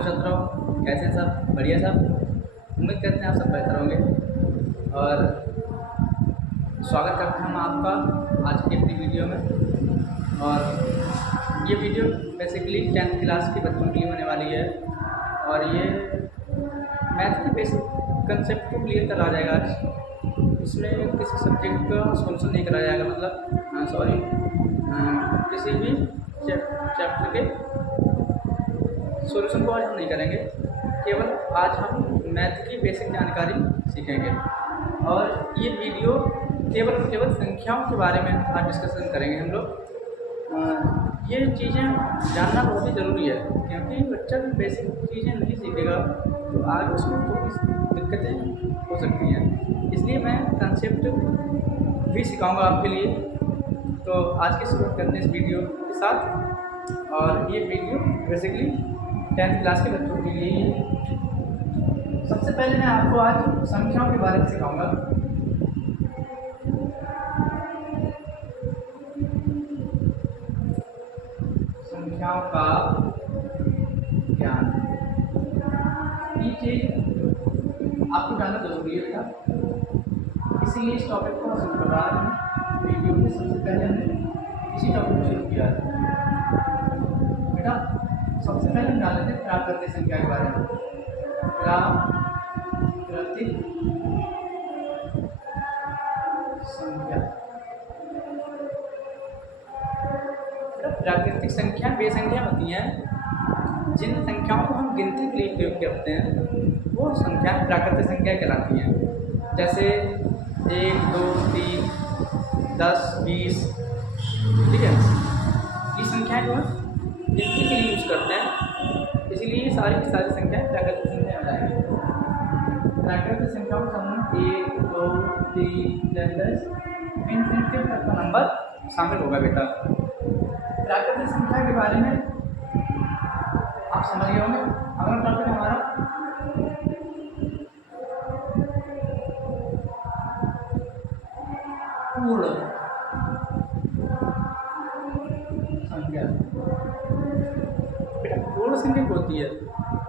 Hello छात्रों, कैसे हैं सब? बढ़िया सब। उम्मीद करते हैं आप सब बेहतर होंगे। और स्वागत करते हैं हम आपका आज की अपनी वीडियो में। और ये वीडियो बेसिकली 10th क्लास के बच्चों के लिए होने वाली है। और ये मैथ के बेसिक कंसेप्ट को क्लियर करा जाएगा आज। इसमें किसी सब्जेक्ट का सोल्यूशन नहीं करा जाएगा, मतलब किसी भी चैप्टर के सॉल्यूशन को आज हम नहीं करेंगे, केवल आज हम मैथ की बेसिक जानकारी सीखेंगे। और ये वीडियो केवल संख्याओं के बारे में आज डिस्कशन करेंगे हम लोग। ये चीज़ें जानना बहुत ही ज़रूरी है, क्योंकि बच्चा भी बेसिक चीज़ें नहीं सीखेगा तो आगे उसको थोड़ी दिक्कतें हो सकती हैं। इसलिए मैं कंसेप्ट भी सिखाऊंगा आपके लिए। तो आज की शुरुआत करते हैं इस वीडियो के साथ। और ये वीडियो बेसिकली 10th क्लास के बच्चों के लिए ही है। सबसे पहले मैं आपको आज संख्याओं के बारे में सिखाऊंगा। संख्याओं का ज्ञान, ये चीज आपको जानना जरूरी है। इसीलिए इस टॉपिक को शुरू कर रहा है वीडियो में। सबसे पहले हमने इसी टॉपिक को शुरू किया है बेटा। सबसे पहले हम जान लेते हैं प्राकृतिक संख्या के बारे में। प्राकृतिक संख्या, प्राकृतिक संख्या वे संख्या होती हैं जिन संख्याओं को हम गिनती के लिए प्रयोग करते हैं, वो संख्या प्राकृतिक संख्या कहलाती हैं। जैसे 1, 2, 3, 10, 20, ठीक है। ये संख्याएं जो है गिनती के लिए यूज करते हैं, इसीलिए ये सारी की सारी संख्याएं प्राकृतिक संख्या हो जाएंगी। प्राकृतिक संख्याओं का समूह 1, 2, 3, 10 इनफिनिटी तक का नंबर शामिल होगा बेटा। प्राकृतिक संख्या के बारे में आप समझ गए होंगे। अगला टॉपिक हमारा पूर्ण संख्या। बेटा पूर्ण संख्या होती है,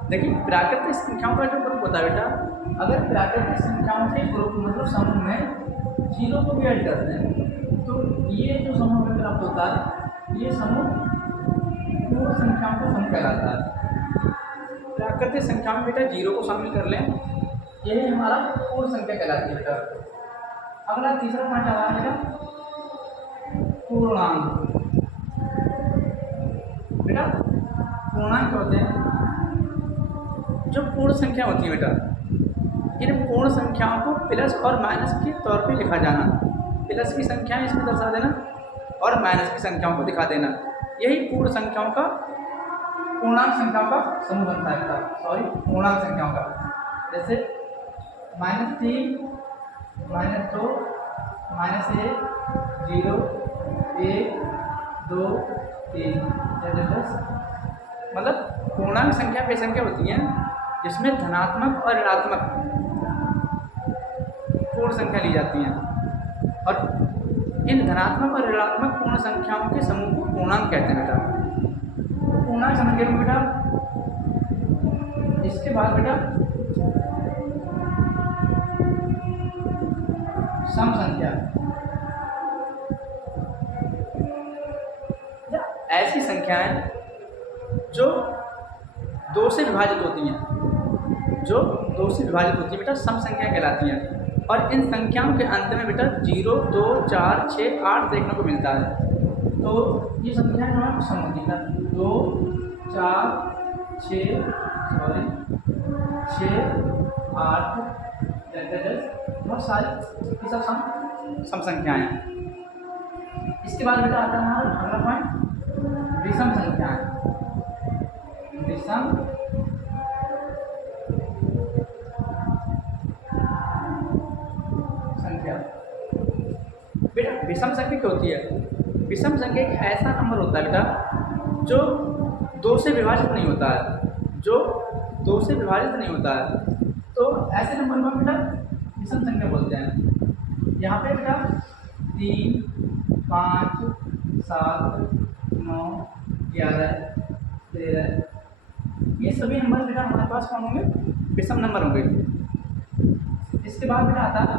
देखिए प्राकृतिक संख्याओं का जो ग्रुप होता है बेटा, अगर प्राकृतिक संख्याओं के ग्रुप मतलब समूह में 0 को भी ऐड करते हैं तो ये जो समूह में प्राप्त होता है, ये समूह पूर्ण संख्याओं का समूह कहलाता है। प्राकृतिक संख्या में बेटा 0 को शामिल कर लें, यही हमारा पूर्ण संख्या कहलाती है बेटा। अगला तीसरा पॉइंट हमारा बेटा पूर्णांक। बेटा पूर्णांक होते हैं जो पूर्ण संख्या होती है बेटा। इन पूर्ण संख्याओं को प्लस और माइनस के तौर पे लिखा जाना। प्लस की संख्याएं इसमें दर्शा देना और माइनस की संख्याओं को दिखा देना, यही पूर्ण संख्याओं का पूर्णांक संख्याओं का समूह बनता है बेटा। पूर्णांक संख्याओं का, जैसे -3, -2, -1, 0, 1, 2, 3 जैसे 10। मतलब पूर्णांक संख्या वे संख्या होती हैं जिसमें धनात्मक और ऋणात्मक पूर्ण संख्या ली जाती हैं, और इन धनात्मक और ऋणात्मक पूर्ण संख्याओं के समूह को पूर्णांक कहते हैं बेटा। पूर्णांक समझ गए बेटा। इसके बाद बेटा सम संख्या, ऐसी संख्याएं जो 2 से विभाजित होती हैं, जो 2 से विभाजित होती है बेटा, सम संख्या कहलाती हैं। और इन संख्याओं के अंत में बेटा 0, 2, 4, 6, 8 देखने को मिलता है। तो ये संख्याएं जो है सम होती है। 2, 4, 6, 8, 10 बहुत सारी ये सब सम संख्याएं हैं। इसके बाद बेटा आता है हमारा अगला पॉइंट विषम संख्याएं। विषम संख्या, बेटा विषम संख्या क्या होती है? विषम संख्या एक ऐसा नंबर होता है बेटा जो 2 से विभाजित नहीं होता है, जो 2 से विभाजित नहीं होता है। तो ऐसे नंबर को बेटा विषम संख्या बोलते हैं। यहाँ पे बेटा 3, 5, 7, 9, 11, 13, ये सभी नंबर बेटा हमारे पास कौन होंगे, विषम नंबर होंगे। इसके बाद बेटा आता है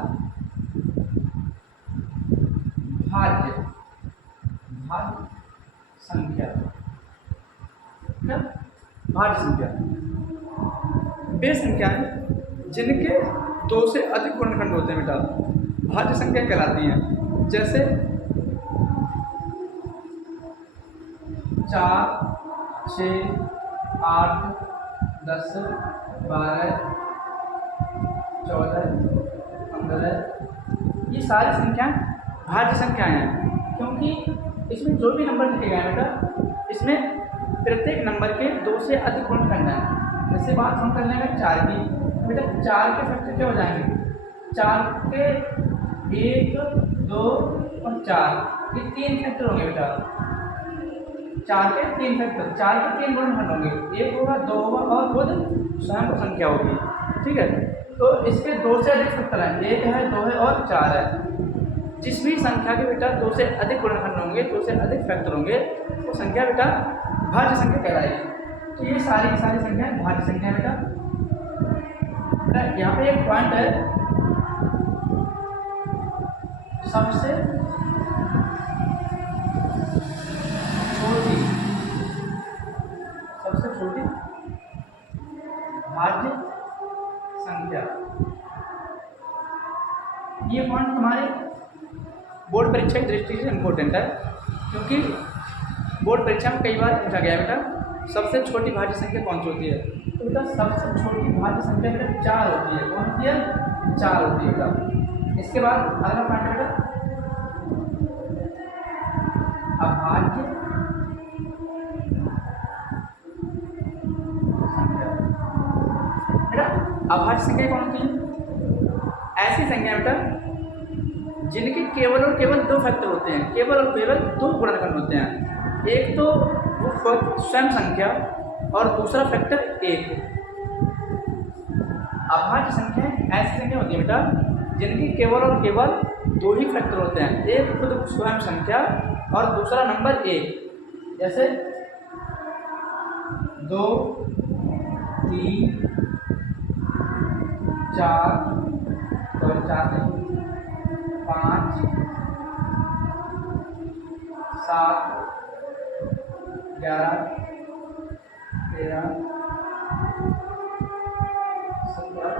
भाज्य भाज्य संख्या। क्या भाज्य संख्या वे संख्या है जिनके 2 से अधिक गुणनखंड होते हैं बेटा, भाज्य संख्या कहलाती हैं। जैसे 4, 6, 8, 10, 12, 14, 15 ये सारी संख्याएं भाज्य संख्याएं हैं, क्योंकि इसमें जो भी नंबर लिखे गए हैं बेटा, इसमें प्रत्येक नंबर के 2 से अधिक गुणनखंड हैं। जैसे बात हम कर लेंगे 4 की, बेटा 4 के फैक्टर क्या हो जाएंगे, 4 के 1, 2 और 4 ये 3 फैक्टर होंगे बेटा। 4 के 3 फैक्टर, 4 के 3 गुणनखंड होंगे, 1 होगा, 2 होगा और खुद स्वयं संख्या होगी। ठीक है, तो इसके 2 से अधिक फैक्टर हैं, 1 है, 2 है और 4 है। जिस भी संख्या के बेटा 2 से अधिक गुणनखंड होंगे, 2 से अधिक फैक्टर होंगे, वो संख्या बेटा भाज्य संख्या कहलाएगी। तो ये सारी की सारी संख्याएं भाज्य संख्या बेटा। यहाँ पे एक पॉइंट है, सबसे छोटी भाज्य संख्या, ये पॉइंट तुम्हारे बोर्ड परीक्षा की दृष्टि से इम्पोर्टेंट है, क्योंकि बोर्ड परीक्षा में कई बार पूछा गया बेटा सबसे छोटी भाज्य संख्या कौन सी होती है। तो बेटा सबसे छोटी भाज्य संख्या बेटा 4 होती है। कौन होती है, 4 होती है बेटा। इसके बाद अगला पॉइंट बेटा अभाज्य संख्या। बेटा अभाज्य संख्या कौन होती है, ऐसी संख्या बेटा जिनके केवल और केवल 2 फैक्टर होते हैं, केवल और केवल 2 गुणनखंड होते हैं। एक तो वो स्वयं संख्या और दूसरा फैक्टर 1। अभाज्य संख्या ऐसी संख्या होती है बेटा जिनके केवल और केवल 2 ही फैक्टर होते हैं, एक खुद स्वयं संख्या और दूसरा नंबर 1। जैसे 2, 3, 4 और 4 नहीं, 5, 7, 11, 13, 17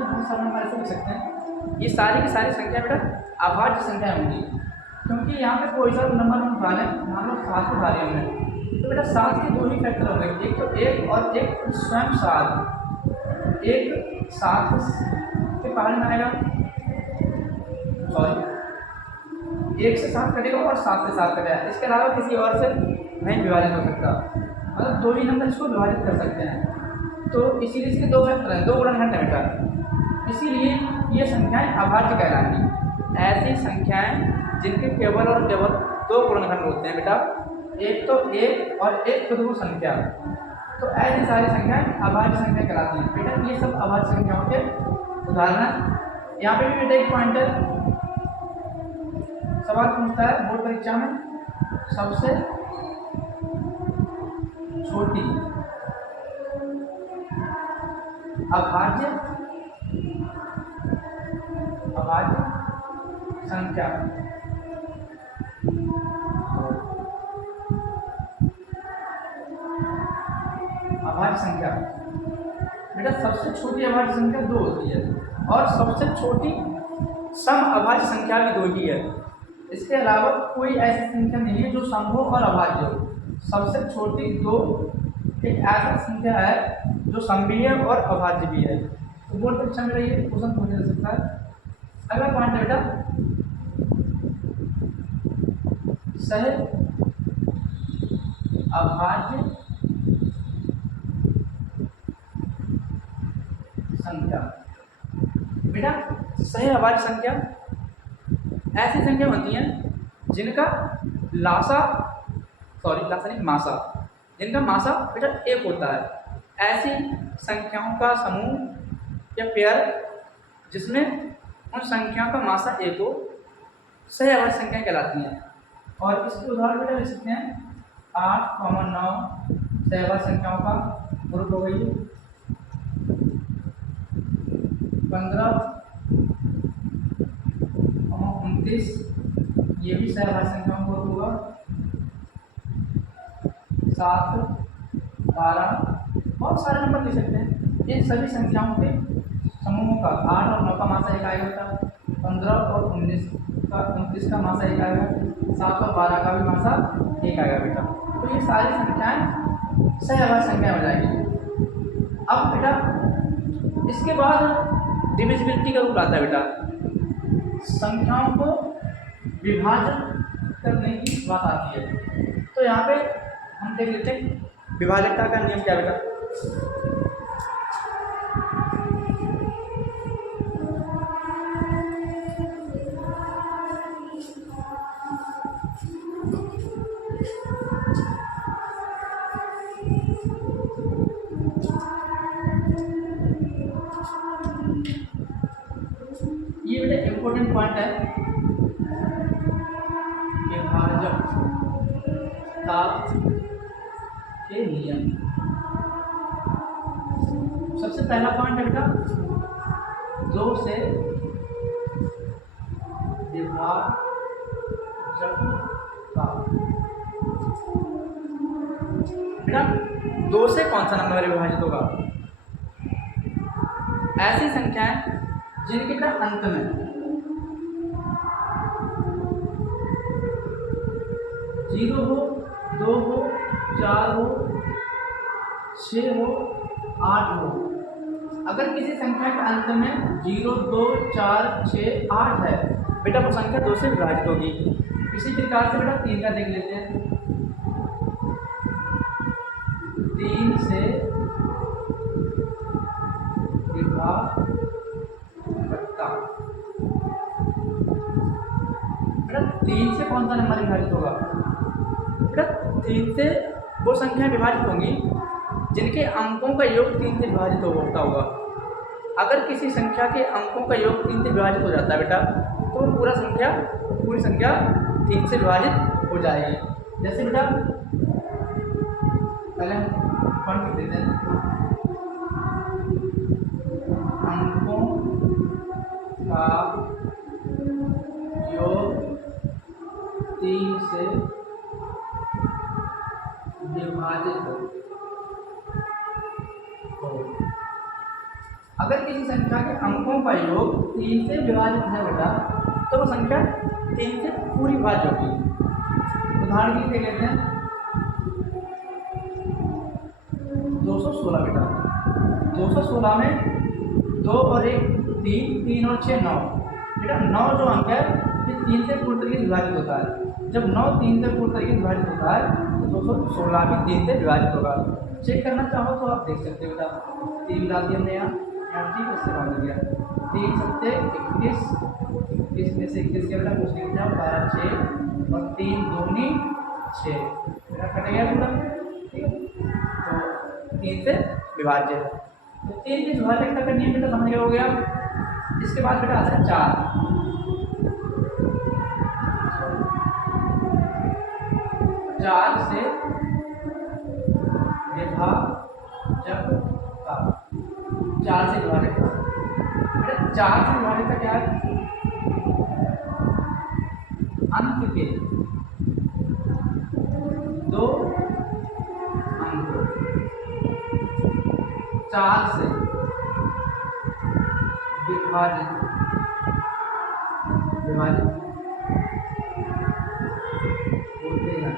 बहुत सारे नंबर ऐसे लिख सकते हैं। ये सारी की सारी संख्या बेटा अभाज्य संख्या होंगी, क्योंकि यहाँ पे कोई सा नंबर हम उठा लें, मान लो 7 उठा लिया हमने, तो बेटा 7 के 2 ही फैक्टर होंगे, एक तो 1 और एक स्वयं 7। एक 7 के पहाड़ में आएगा, सॉरी 1 से 7 कटेगा और 7 से 7 कटेगा, इसके अलावा किसी और से नहीं विभाजित हो सकता, मतलब 2 ही नंबर इसको विभाजित कर सकते हैं। तो इसीलिए इसके 2 फैक्टर हैं, 2 गुणनखंड है बेटा, इसीलिए ये संख्याएं अभाज्य कहलाएंगी। ऐसी संख्याएं जिनके केवल और केवल 2 गुणनखंड होते हैं बेटा, एक तो 1 और एक खुद वो संख्या, तो ऐसी सारी संख्याएं अभाज्य संख्या कहलाती हैं बेटा। ये सब अभाज्य संख्याओं के उदाहरण हैं। यहाँ पे भी बेटा एक पॉइंट है, सवाल पूछता है बोर्ड परीक्षा में, सबसे छोटी अभाज्य संख्या। अभाज्य संख्या बेटा सबसे छोटी अभाज्य संख्या 2 होती है, और सबसे छोटी सम अभाज्य संख्या भी 2 ही है। इसके अलावा कोई ऐसी संख्या नहीं है जो सम हो और अभाज्य हो। सबसे छोटी 2 एक ऐसा संख्या है जो सम भी है और अभाज्य भी है। तो बोर्ड परीक्षा में ये क्वेश्चन पूछा जा सकता है। अगला पॉइंट है बेटा सहज अभाज्य संख्या। बेटा सहज अभाज्य संख्या ऐसी संख्या बनती हैं जिनका लासा नहीं मासा, जिनका मासा बेटा 1 होता है। ऐसी संख्याओं का समूह या पेयर जिसमें उन संख्याओं का मासा 1 हो, सहज अभाज्य संख्याएं कहलाती हैं। और इसके उदाहरण बेटा लिख सकते हैं 8, 9, सहवाची संख्याओं का ग्रुप हो गई। 15 और 29 ये भी सहवाची संख्याओं का ग्रुप होगा। 7, 12 बहुत सारे नंबर लिख सकते हैं। इन सभी संख्याओं के समूहों का 8 और 9 का मासा एक आएगा, 15 और 29 का मासा एक आएगा, 7 और 12 का भी मासा एक आएगा बेटा। तो ये सारी संख्याएं सहवाची संख्या हो जाएगी। अब बेटा इसके बाद डिविजिबिलिटी का रूप आता है बेटा, संख्याओं को विभाजन करने की बात आती है। तो यहाँ पे हम देख लेते हैं विभाजकता का नियम क्या बेटा। ये बेटा इम्पोर्टेंट पॉइंट है, विभाजकता के नियम। सबसे पहला पॉइंट है बेटा, 2 से विभाजकता। बेटा 2 से कौन सा नंबर विभाजित होगा? ऐसी संख्याएं जिनके बेटा अंत में 0 हो, 2 हो, 4 हो, 6 हो, 8 हो। अगर किसी संख्या के अंत में 0, 2, 4, 6, 8 है बेटा वो संख्या 2 से विभाजित होगी। इसी प्रकार से बेटा 3 का देख लेते हैं। 3 से विभाजकता। बेटा 3 से कौन सा नंबर विभाजित होगा? बेटा 3 से वो संख्या विभाजित होंगी जिनके अंकों का योग 3 से विभाजित होता होगा। अगर किसी संख्या के अंकों का योग 3 से विभाजित हो जाता है बेटा तो पूरी संख्या 3 से विभाजित हो जाएगी। जैसे बेटा पहले हम पॉइंट देते हैं, अंकों का योग 3 से विभाजित हो। अगर किसी संख्या के अंकों का योग 3 से विभाजित है बेटा तो वो संख्या 3 से पूरी विभाज्य होगी। उदाहरण के लिए लेते हैं 216 बेटा। 216 में 2 और 1 3, 3 और 6 9 बेटा। 9 जो अंक है ये 3 से पूरी तरीके से विभाजित होता है। जब 9 3 से पूरी तरीके से विभाजित होता है तो 216 भी 3 से विभाजित होगा। चेक करना चाहो तो आप देख सकते हो बेटा। 3 डाल दिया हमने यहाँ ठीक उससे भाग दिया। 3 सत्ते 21, 21 में से 21 के बेटा कुछ लिख जाओ 12 6 और 3 दूनी 6 बेटा कट गया पूरा। ठीक है तो 3 से विभाज्य है। तो 3 से विभाजकता का नियम बेटा समझ गया हो गया। इसके बाद बेटा आता है 4। 4 से विभाजकता। 4 से विभाजकता बेटा। 4 से विभाजकता क्या है? अंक के 2 अंक 4 से विभाजित होते हैं।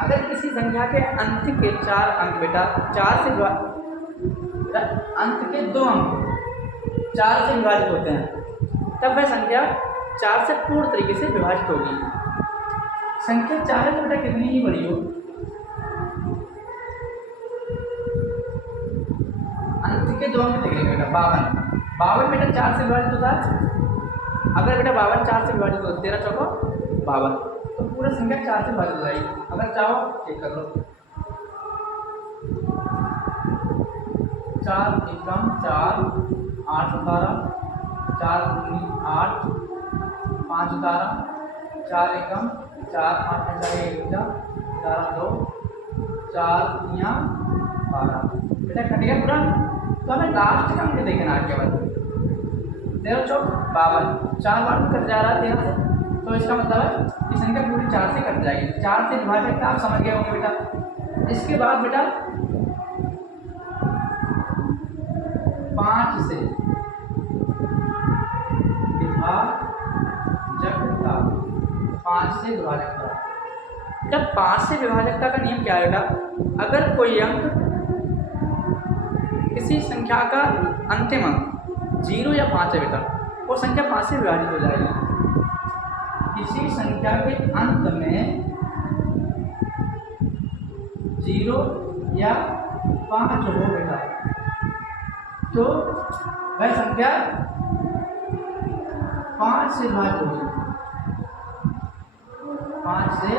अगर किसी संख्या के अंत के 4 अंक बेटा 4 से अंत के 2 अंक 4 से विभाजित होते हैं तब वह संख्या 4 से पूर्ण तरीके से विभाजित होगी। संख्या 4 है तो बेटा कितनी ही बड़ी हो, अंत के 2 अंक देखेंगे बेटा 52 बेटा 4 से विभाजित होता है। अगर बेटा 52 4 से विभाजित होता है 13 चौका 52 तो पूरा संख्या 4 से विभाजित हो जाएगी। अगर चाहो चेक कर लो 4 एकम 4 8 12 4 दूनी 8 5 12 4 एकम 4 5 में जाएगा बेटा, 4 2 4 3 12 बेटा कट गया पूरा। तो हमें लास्ट का अंक देखना है केवल 13 चौक 52, 4 बार कट जा रहा है 13 से, तो इसका मतलब है कि संख्या पूरी 4 से कट जाएगी। 4 से विभाजक आप समझ गए होंगे बेटा। इसके बाद बेटा 5 से विभाजकता, 5 से विभाजकता। जब 5 से विभाजकता का नियम क्या है बेटा, अगर कोई अंक किसी संख्या का अंतिम अंक 0 या 5 है बेटा, वो संख्या 5 से विभाजित हो जाएगी। किसी संख्या के अंत में 0 या 5 हो बेटा, तो वह संख्या 5 से विभाजित हो जाएगी, 5 से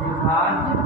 विभाजित